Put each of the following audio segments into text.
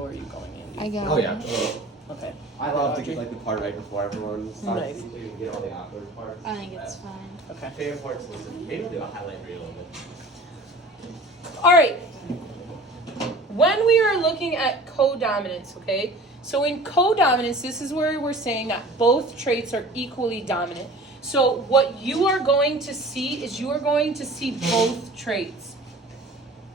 or are you going in? I got Oh it. yeah. Okay. I love to get like the part right before everyone starts. Nice. So you can get all the awkward parts. I think it's fine. Okay. Favorite parts listen. Maybe we'll do a highlight reel of it. All right. When we are looking at codominance, okay? So in codominance, this is where we're saying that both traits are equally dominant. So what you are going to see is you are going to see both traits.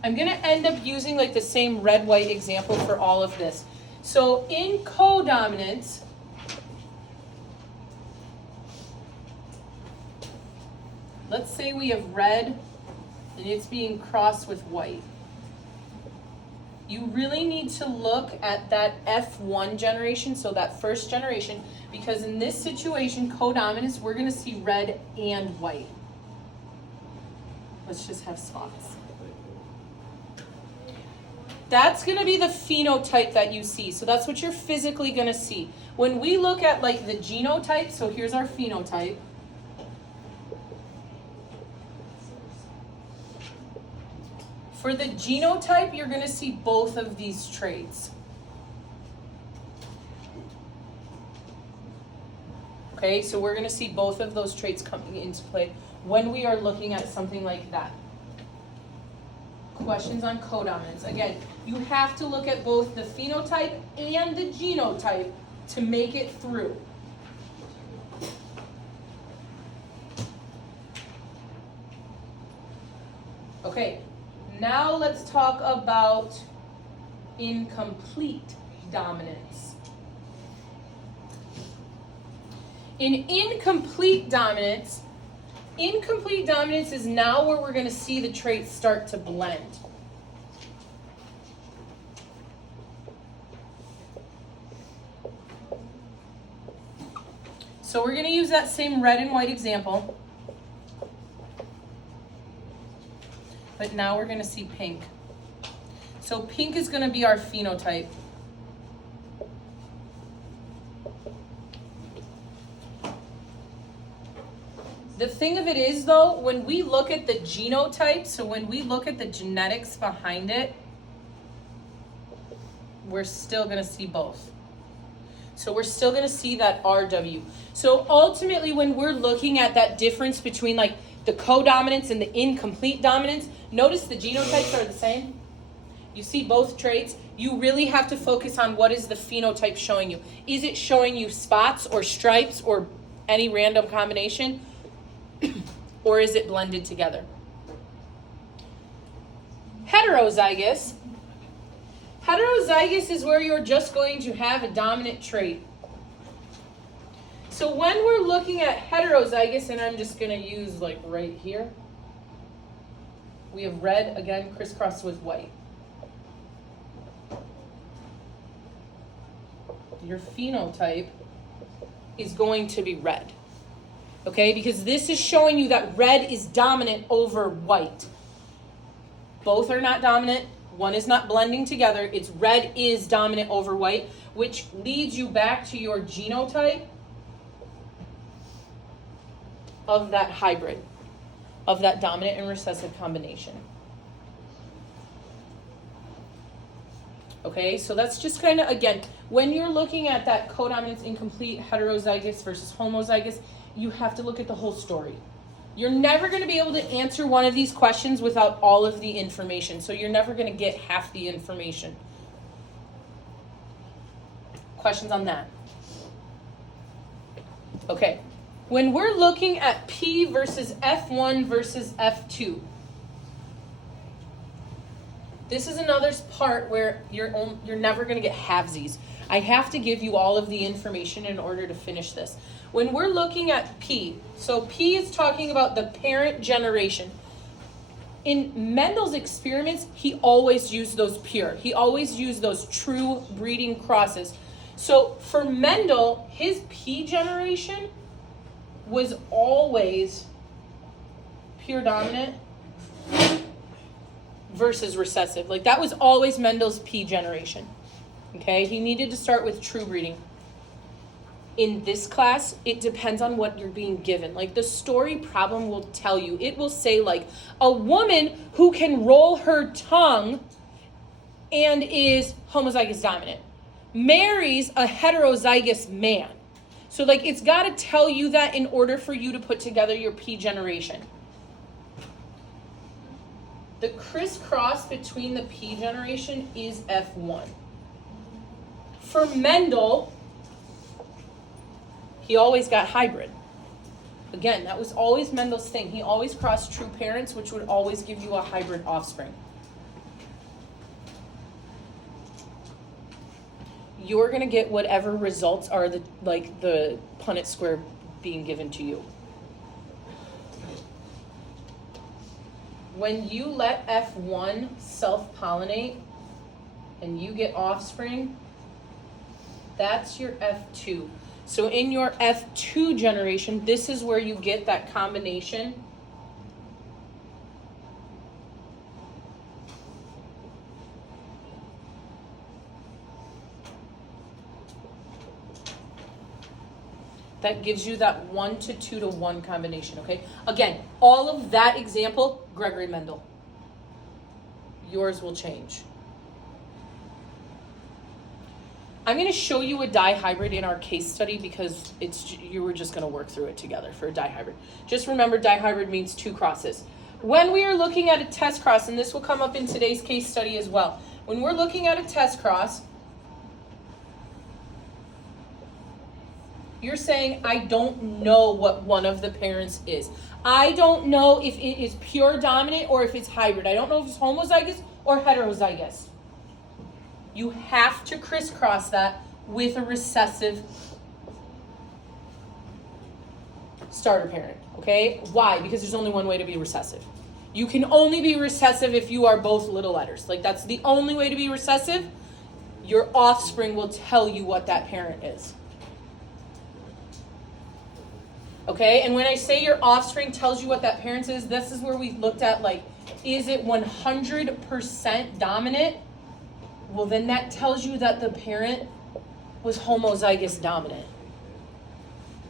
I'm going to end up using like the same red-white example for all of this. So in codominance, let's say we have red and it's being crossed with white. You really need to look at that F1 generation, so that first generation, because in this situation, codominance, we're going to see red and white. Let's just have spots. That's going to be the phenotype that you see. So that's what you're physically going to see. When we look at like the genotype, so here's our phenotype. For the genotype, you're going to see both of these traits. Okay, so we're going to see both of those traits coming into play when we are looking at something like that. Questions on codominance. Again, you have to look at both the phenotype and the genotype to make it through. Okay. Now let's talk about incomplete dominance. In incomplete dominance is now where we're going to see the traits start to blend. So we're going to use that same red and white example. But now we're going to see pink. So pink is going to be our phenotype. The thing of it is, though, when we look at the genotype, so when we look at the genetics behind it, we're still going to see both. So we're still going to see that RW. So ultimately, when we're looking at that difference between like the codominance and the incomplete dominance, notice the genotypes are the same. You see both traits. You really have to focus on what is the phenotype showing you. Is it showing you spots or stripes or any random combination? Or is it blended together? Heterozygous. Heterozygous is where you're just going to have a dominant trait. So when we're looking at heterozygous, and I'm just going to use like right here, we have red, again, crisscrossed with white. Your phenotype is going to be red. Okay, because this is showing you that red is dominant over white. Both are not dominant. One is not blending together. It's red is dominant over white, which leads you back to your genotype of that hybrid, of that dominant and recessive combination. Okay, so that's just kind of, again, when you're looking at that codominance incomplete, heterozygous versus homozygous, you have to look at the whole story. You're never going to be able to answer one of these questions without all of the information. So you're never going to get half the information. Questions on that? Okay. When we're looking at P versus F1 versus F2, this is another part where you're never going to get halvesies. I have to give you all of the information in order to finish this. When we're looking at P, so P is talking about the parent generation. In Mendel's experiments, he always used those pure. He always used those true breeding crosses. So for Mendel, his P generation was always pure dominant versus recessive. Like that was always Mendel's P generation. Okay, he needed to start with true breeding. In this class, it depends on what you're being given. Like the story problem will tell you, it will say like a woman who can roll her tongue and is homozygous dominant, marries a heterozygous man. So like it's got to tell you that in order for you to put together your P generation. The crisscross between the P generation is F1. For Mendel, he always got hybrid. Again, that was always Mendel's thing. He always crossed true parents, which would always give you a hybrid offspring. You're going to get whatever results are the Punnett square being given to you. When you let F1 self-pollinate and you get offspring, that's your F2. So in your F2 generation, this is where you get that combination. That gives you that 1 to 2 to 1 combination, okay? Again, all of that example, Gregory Mendel. Yours will change. I'm going to show you a dihybrid in our case study because you were just going to work through it together for a dihybrid. Just remember, dihybrid means 2 crosses. When we are looking at a test cross, and this will come up in today's case study as well, when we're looking at a test cross, you're saying, I don't know what one of the parents is. I don't know if it is pure dominant or if it's hybrid. I don't know if it's homozygous or heterozygous. You have to crisscross that with a recessive starter parent, okay? Why? Because there's only one way to be recessive. You can only be recessive if you are both little letters. Like, that's the only way to be recessive. Your offspring will tell you what that parent is. Okay, and when I say your offspring tells you what that parent is, this is where we looked at, like, is it 100% dominant? Well, then that tells you that the parent was homozygous dominant.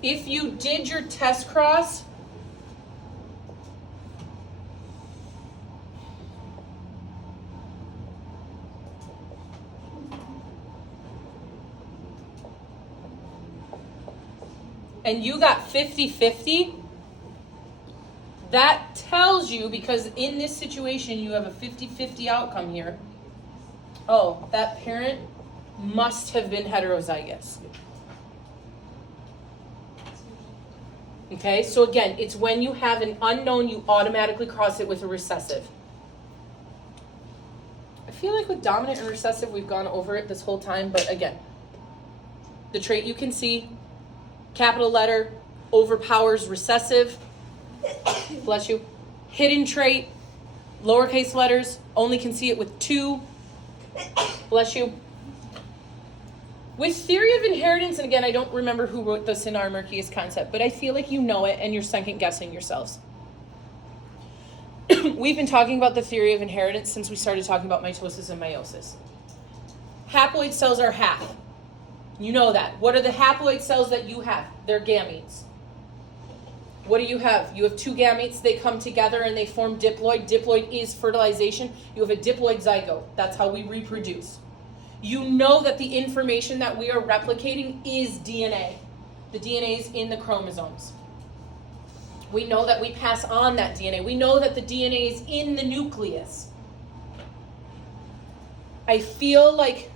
If you did your test cross, and you got 50-50, that tells you, because in this situation you have a 50-50 outcome here, oh, that parent must have been heterozygous. Okay, so again, it's when you have an unknown, you automatically cross it with a recessive. I feel like with dominant and recessive, we've gone over it this whole time, but again, the trait you can see, capital letter, overpowers recessive, bless you. Hidden trait, lowercase letters, only can see it with 2, bless you. With theory of inheritance, and again, I don't remember who wrote this in our Mercius concept, but I feel like you know it and you're second guessing yourselves. We've been talking about the theory of inheritance since we started talking about mitosis and meiosis. Haploid cells are half. You know that. What are the haploid cells that you have? They're gametes. What do you have? You have 2 gametes. They come together and they form diploid. Diploid is fertilization. You have a diploid zygote. That's how we reproduce. You know that the information that we are replicating is DNA. The DNA is in the chromosomes. We know that we pass on that DNA. We know that the DNA is in the nucleus. I feel like,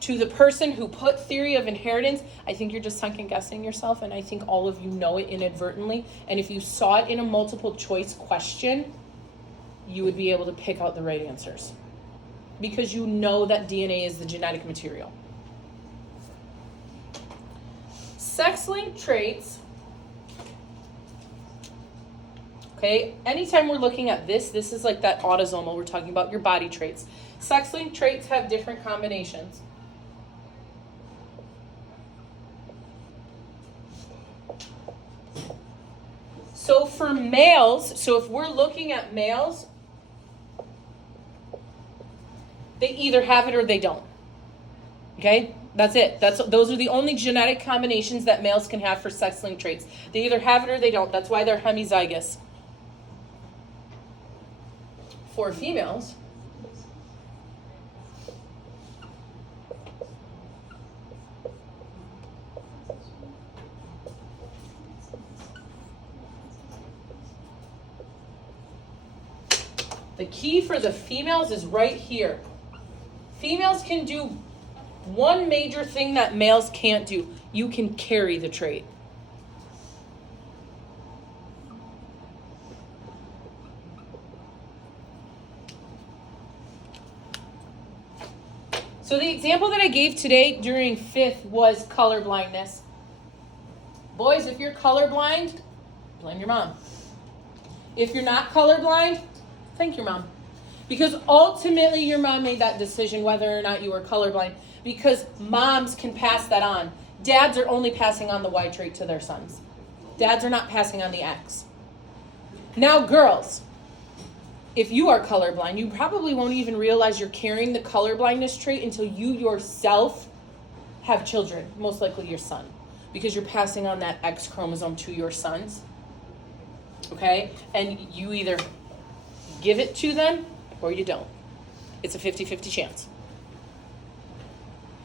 to the person who put theory of inheritance, I think you're just second guessing yourself, and I think all of you know it inadvertently. And if you saw it in a multiple choice question, you would be able to pick out the right answers. Because you know that DNA is the genetic material. Sex-linked traits. Okay, anytime we're looking at this is like that autosomal we're talking about, your body traits. Sex-linked traits have different combinations. So for males, so if we're looking at males, they either have it or they don't. Okay? That's it. Those are the only genetic combinations that males can have for sex-linked traits. They either have it or they don't. That's why they're hemizygous. For females, The key for the females is right here. Females can do one major thing that males can't do. You can carry the trait. So the example that I gave today during 5th was color blindness. Boys, if you're colorblind, blame your mom. If you're not colorblind, thank your mom. Because ultimately your mom made that decision whether or not you were colorblind. Because moms can pass that on. Dads are only passing on the Y trait to their sons. Dads are not passing on the X. Now girls, if you are colorblind, you probably won't even realize you're carrying the colorblindness trait until you yourself have children, most likely your son. Because you're passing on that X chromosome to your sons. Okay? And you either give it to them or you don't. It's a 50-50 chance.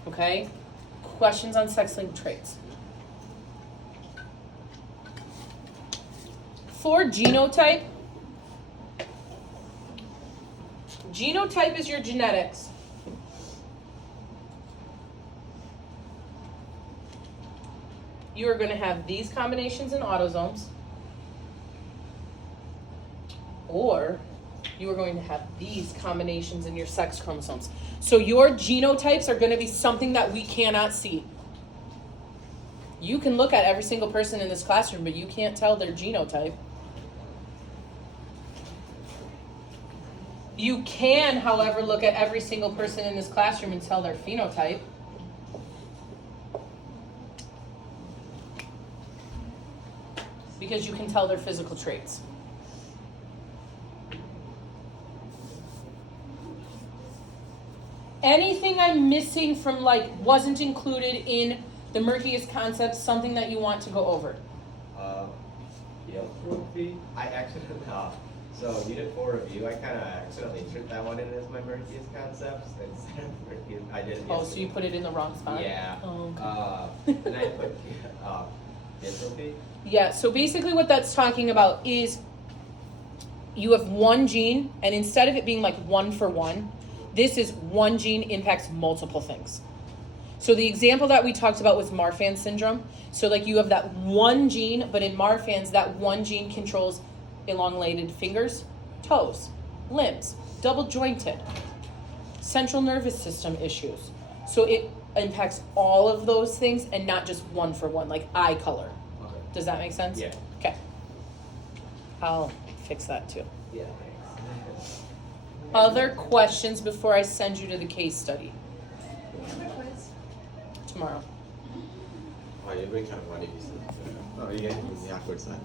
Okay? Questions on sex-linked traits? For genotype, genotype is your genetics. You are going to have these combinations in autosomes, or you are going to have these combinations in your sex chromosomes. So your genotypes are going to be something that we cannot see. You can look at every single person in this classroom, but you can't tell their genotype. You can, however, look at every single person in this classroom and tell their phenotype. Because you can tell their physical traits. Anything I'm missing from, like, wasn't included in the murkiest concepts, something that you want to go over? Trophy. I accidentally, so unit 4 review, I kind of accidentally entered that one in as my murkiest concepts instead of murkiest. I did. Oh, so you put it in the wrong spot? Yeah. Oh, okay. And I put entropy. Yeah, so basically what that's talking about is you have one gene, and instead of it being like 1 for 1, this is one gene impacts multiple things. So the example that we talked about was Marfan syndrome. So like you have that one gene, but in Marfan's, that one gene controls elongated fingers, toes, limbs, double jointed, central nervous system issues. So it impacts all of those things and not just 1 for 1, like eye color. Okay. Does that make sense? Yeah. Okay. I'll fix that too. Yeah. Other questions before I send you to the case study? Tomorrow. Oh, you're being kind of funny. Oh, you get the awkward side.